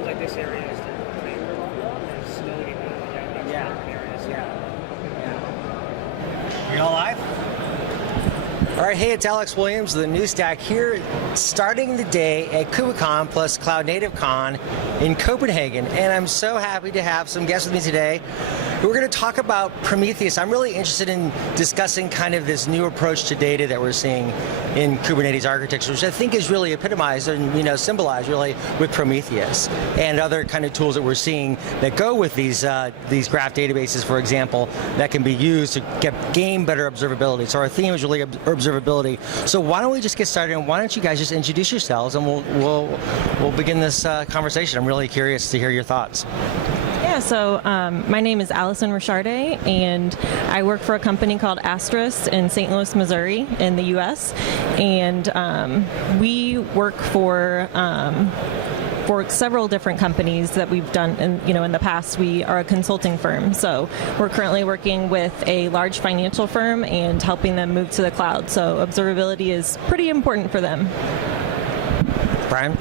seems like this area is slowly building out next areas. We all live? All right, hey, it's Alex Williams, the News Stack here, starting the day at KubeCon plus Cloud Native Con in Copenhagen, and I'm so happy to have some guests with me today. We're going to talk about Prometheus. I'm really interested in discussing kind of this new approach to data that we're seeing in Kubernetes architecture, which I think is really epitomized and symbolized really with Prometheus and other kind of tools that we're seeing that go with these graph databases, for example, that can be used to gain better observability. So our theme is really observability. So why don't we just get started, and why don't you guys just introduce yourselves, and we'll begin this conversation. I'm really curious to hear your thoughts. Yeah, so my name is Allison Richardet, and I work for a company called Asteris in St. Louis, Missouri, in the U.S. And we work for several different companies that we've done. In the past, we are a consulting firm. So we're currently working with a large financial firm and helping them move to the cloud. So observability is pretty important for them. Brian?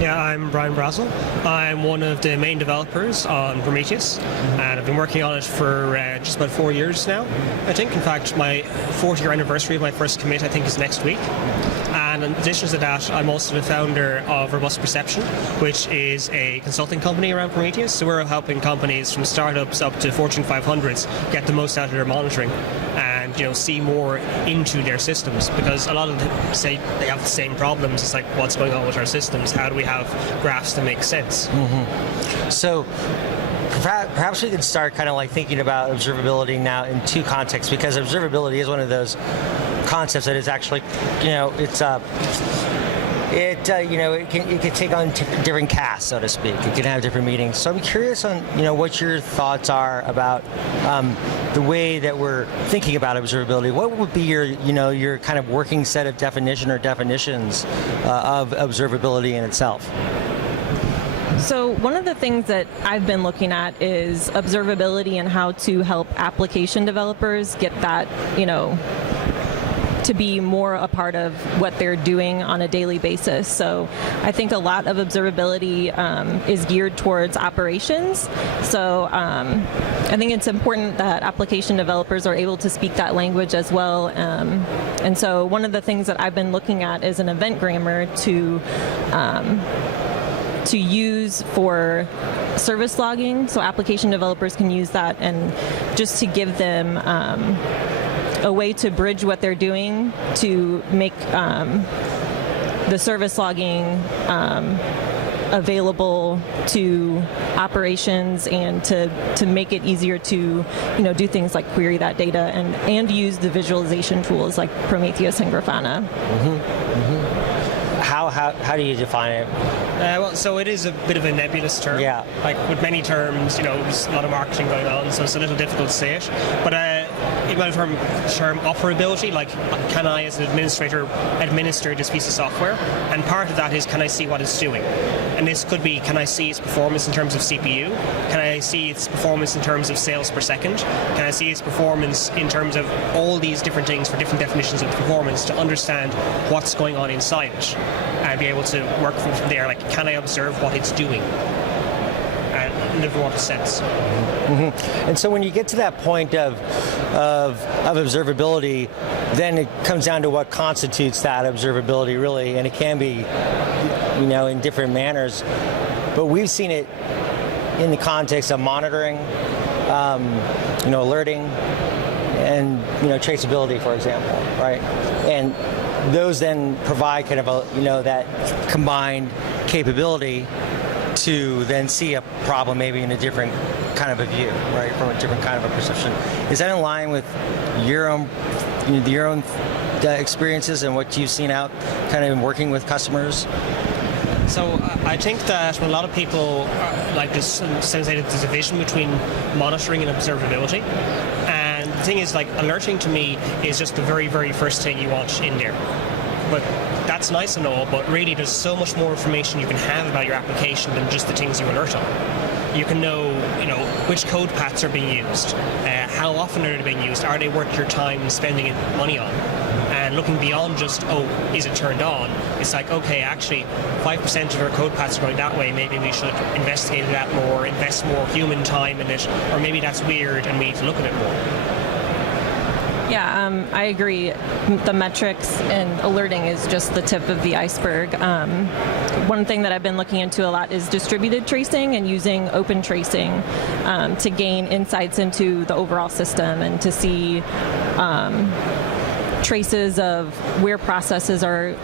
Yeah, I'm Brian Brazel. I'm one of the main developers on Prometheus, and I've been working on it for just about 4 years now, I think. In fact, my 4th-year anniversary of my first commit, I think, is next week. And in addition to that, I'm also the founder of Robust Perception, which is a consulting company around Prometheus. So we're helping companies from startups up to Fortune 500s get the most out of their monitoring and see more into their systems, because a lot of them say they have the same problems. It's like, what's going on with our systems? How do we have graphs that make sense? Mm-hmm. So perhaps we could start kind of like thinking about observability now in two contexts, because observability is one of those concepts that is actually, it can take on different casts, so to speak. It can have different meanings. So I'm curious on what your thoughts are about the way that we're thinking about observability. What would be your kind of working set of definitions of observability in itself? So one of the things that I've been looking at is observability and how to help application developers get that, to be more a part of what they're doing on a daily basis. So I think a lot of observability is geared towards operations. So I think it's important that application developers are able to speak that language as well. And so one of the things that I've been looking at is an event grammar to use for service logging, so application developers can use that, and just to give them a way to bridge what they're doing to make the service logging available to operations, and to make it easier to do things like query that data and use the visualization tools like Prometheus and Grafana. Mm-hmm. Mm-hmm. How do you define it? So it is a bit of a nebulous term. Yeah. Like with many terms, there's a lot of marketing going on, so it's a little difficult to say it. But in my term operability, like, can I as an administrator administer this piece of software? And part of that is, can I see what it's doing? And this could be, can I see its performance in terms of CPU? Can I see its performance in terms of sales per second? Can I see its performance in terms of all these different things for different definitions of performance, to understand what's going on inside it and be able to work from there? Like, can I observe what it's doing? And live what it sense. Mm-hmm. And so when you get to that point of observability, then it comes down to what constitutes that observability, really, and it can be in different manners. But we've seen it in the context of monitoring, alerting, and traceability, for example, right? And those then provide kind of that combined capability to then see a problem maybe in a different kind of a view, right, from a different kind of a perception. Is that in line with your own experiences and what you've seen out kind of in working with customers? So I think that a lot of people like this sense that there's a division between monitoring and observability. And the thing is, like, alerting to me is just the very, very first thing you want in there. But that's nice and all, but really there's so much more information you can have about your application than just the things you alert on. You can know, which code paths are being used, how often are they being used, are they worth your time spending money on? And looking beyond just, is it turned on? It's like, okay, actually, 5% of our code paths are going that way. Maybe we should investigate that more, invest more human time in it, or maybe that's weird and we need to look at it more. Yeah, I agree. The metrics and alerting is just the tip of the iceberg. One thing that I've been looking into a lot is distributed tracing and using open tracing to gain insights into the overall system and to see traces of where processes are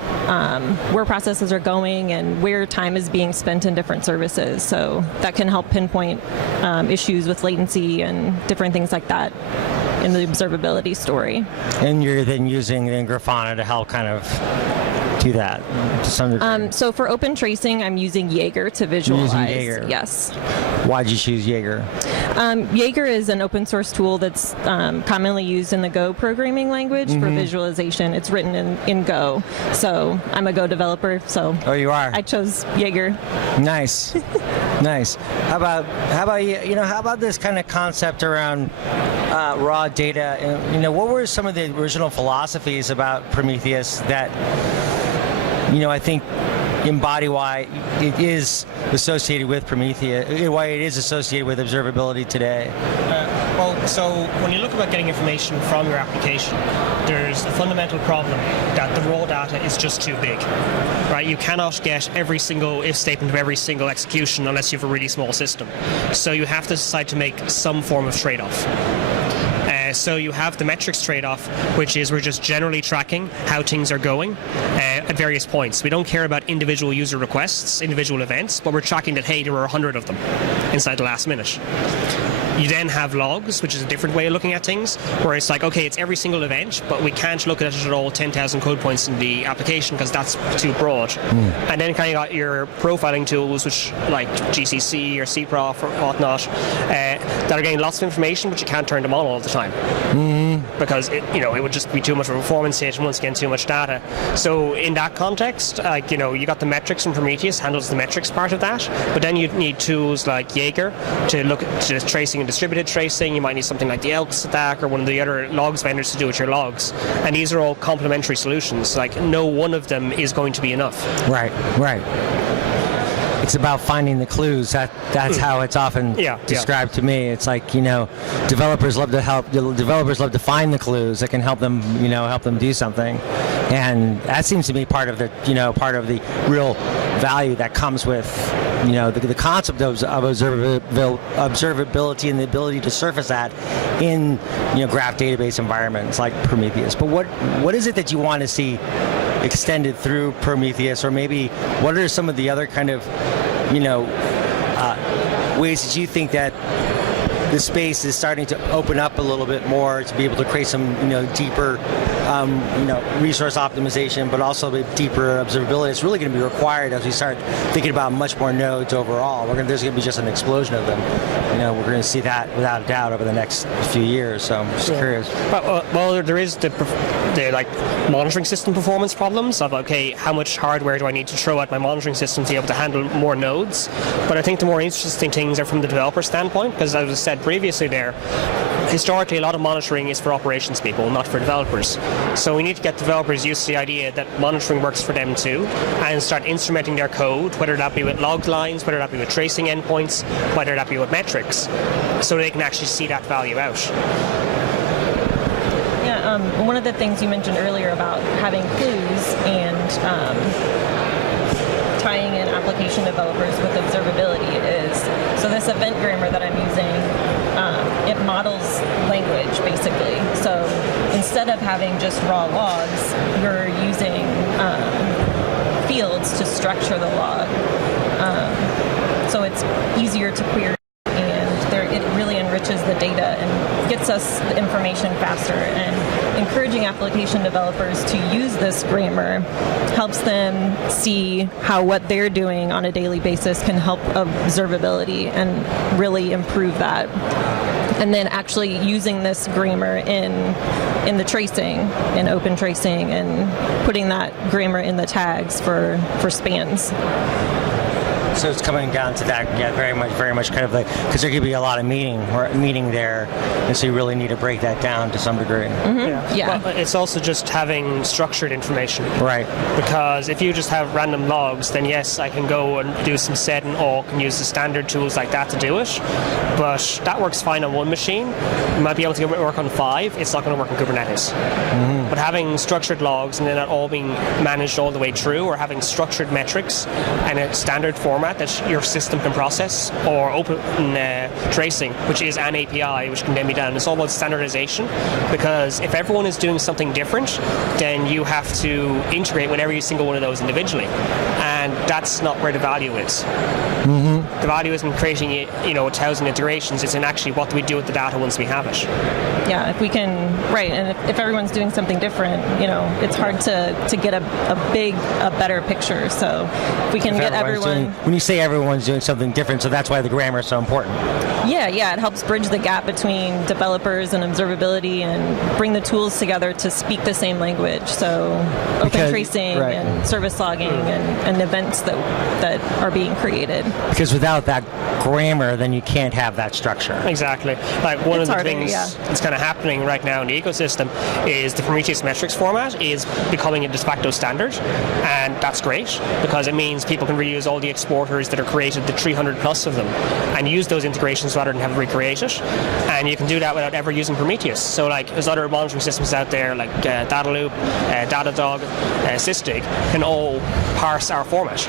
going and where time is being spent in different services. So that can help pinpoint issues with latency and different things like that in the observability story. And you're then using Grafana to help kind of do that to some degree. So for open tracing, I'm using Jaeger to visualize. You're using Jaeger. Yes. Why'd you choose Jaeger? Jaeger is an open source tool that's commonly used in the Go programming language for visualization. It's written in Go. So I'm a Go developer, so Oh, you are? I chose Jaeger. Nice. Nice. How about how about this kind of concept around raw data? And, what were some of the original philosophies about Prometheus that I think embody why it is associated with Prometheus, why it is associated with observability today? So when you look about getting information from your application, there's a fundamental problem that the raw data is just too big, right? You cannot get every single if statement of every single execution unless you have a really small system. So you have to decide to make some form of trade-off. So you have the metrics trade-off, which is we're just generally tracking how things are going at various points. We don't care about individual user requests, individual events, but we're tracking that, hey, there were 100 of them inside the last minute. You then have logs, which is a different way of looking at things, where it's like, okay, it's every single event, but we can't look at it at all 10,000 code points in the application because that's too broad. And then kind of got your profiling tools, which like GCC or CPROF or whatnot, that are getting lots of information, but you can't turn them on all the time. Because it would just be too much of a performance hit and once again too much data. So in that context, you got the metrics from Prometheus, handles the metrics part of that, but then you need tools like Jaeger to look at just tracing and distributed tracing. You might need something like the Elk stack or one of the other logs vendors to do with your logs. And these are all complementary solutions. Like no one of them is going to be enough. Right. It's about finding the clues. That's how it's often described to me. It's like, developers love to help. Developers love to find the clues that can help them, help them do something. And that seems to be part of the real value that comes with, the concept of observability and the ability to surface that in, graph database environments like Prometheus. But what is it that you want to see extended through Prometheus, or maybe what are some of the other kind of ways that you think that the space is starting to open up a little bit more to be able to create some deeper resource optimization, but also the deeper observability? It's really going to be required as we start thinking about much more nodes overall. There's going to be just an explosion of them. We're going to see that without a doubt over the next few years. So I'm just curious. Well, there is the monitoring system performance problems of, okay, how much hardware do I need to throw at my monitoring system to be able to handle more nodes? But I think the more interesting things are from the developer standpoint, because as I said previously there, historically a lot of monitoring is for operations people, not for developers. So we need to get developers used to the idea that monitoring works for them too, and start instrumenting their code, whether that be with log lines, whether that be with tracing endpoints, whether that be with metrics, so they can actually see that value out. Yeah, one of the things you mentioned earlier about having clues and tying in application developers with observability is, so this event grammar that I'm using, it models language basically. So instead of having just raw logs, you're using fields to structure the log. So it's easier to query, and it really enriches the data and gets us the information faster. And encouraging application developers to use this grammar helps them see how what they're doing on a daily basis can help observability and really improve that. And then actually using this grammar in the tracing, in open tracing, and putting that grammar in the tags for spans. So it's coming down to that, yeah, very much kind of like, because there could be a lot of meeting there, and so you really need to break that down to some degree. Yeah. Well, it's also just having structured information. Right. Because if you just have random logs, then yes, I can go and do some set and awk and use the standard tools like that to do it. But that works fine on one machine. You might be able to work on 5. It's not going to work on Kubernetes. But having structured logs and then that all being managed all the way through, or having structured metrics and a standard format that your system can process, or open tracing, which is an API, which can then be done. It's all about standardization, because if everyone is doing something different, then you have to integrate with every single one of those individually. And that's not where the value is. The value isn't creating 1,000 integrations. It's in actually what do we do with the data once we have it. Yeah, if we can, right, and if everyone's doing something different, it's hard to get a better picture. So if we can get everyone... When you say everyone's doing something different, so that's why the grammar is so important. Yeah, it helps bridge the gap between developers and observability and bring the tools together to speak the same language. So open tracing and service logging and events that are being created. Because without that grammar, then you can't have that structure. Exactly. Like one It's of the harder, things yeah. that's kind of happening right now in the ecosystem is the Prometheus metrics format is becoming a de facto standard, and that's great because it means people can reuse all the exporters that are created, the 300 plus of them, and use those integrations rather than have to recreate it. And you can do that without ever using Prometheus. So like there's other monitoring systems out there like Dataloop, Datadog, Sysdig can all parse our format.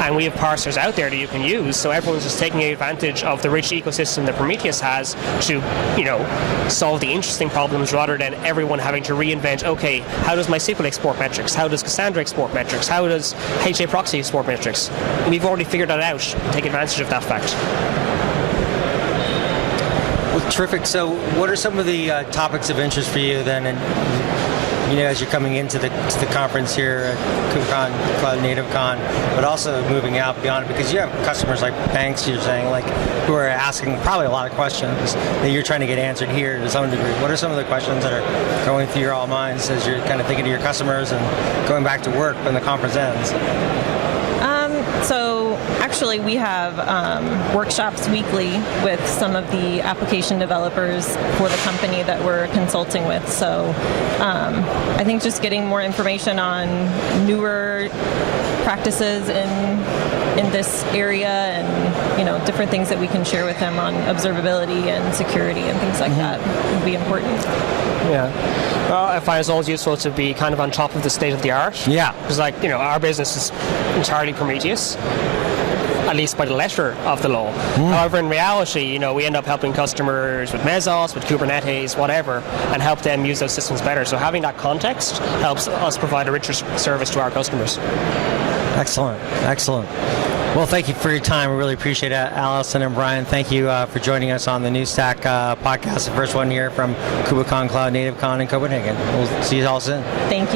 And we have parsers out there that you can use, so everyone's just taking advantage of the rich ecosystem that Prometheus has to, solve the interesting problems rather than everyone having to reinvent, okay, how does MySQL export metrics? How does Cassandra export metrics? How does HA proxy export metrics? We've already figured that out. Take advantage of that fact. Well, terrific. So what are some of the topics of interest for you then? And as you're coming into the conference here at KubeCon, Cloud Native Con, but also moving out beyond it, because you have customers like banks, you're saying, who are asking probably a lot of questions that you're trying to get answered here to some degree. What are some of the questions that are going through your all minds as you're kind of thinking to your customers and going back to work when the conference ends? So actually we have workshops weekly with some of the application developers for the company that we're consulting with. So I think just getting more information on newer practices in this area and different things that we can share with them on observability and security and things like that would be important. Yeah. Well, I find it's always useful to be kind of on top of the state of the art. Yeah. Because our business is entirely Prometheus, at least by the letter of the law. However, in reality, we end up helping customers with Mesos, with Kubernetes, whatever, and help them use those systems better. So having that context helps us provide a richer service to our customers. Excellent. Well, thank you for your time. We really appreciate it, Allison and Brian. Thank you for joining us on the NewStack podcast, the first one here from KubeCon Cloud Native Con in Copenhagen. We'll see you all soon. Thank you.